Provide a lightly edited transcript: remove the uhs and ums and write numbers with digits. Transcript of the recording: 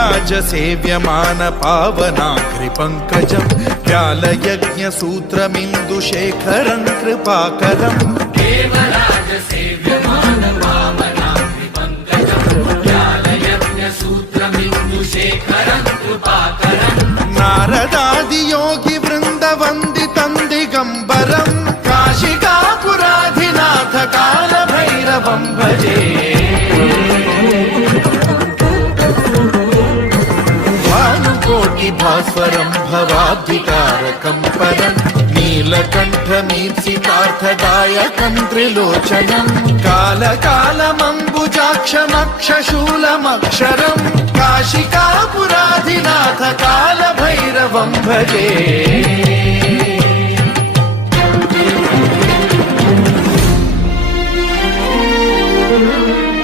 देवराजसेव्यमान पावनाग्रिपङ्कजं व्यालयज्ञसूत्रमिन्दुशेखरं कृपाकरं देवराजसेव्यमान पावनाग्रिपङ्कजं व्यालयज्ञसूत्रमिन्दुशेखरं कृपाकरं नारदादियोगिवृन्दवन्दितं दिगम्बरं काशिकापुराधिनाथ कालभैरवं भजे भास्वरं भवाब्धिकारकं परं नीलकण्ठमीप्सितार्थदायकं त्रिलोचनं कालकालमम्बुजाक्षमक्षशूलमक्षरं काशिकापुराधिनाथ कालभैरवं भजे।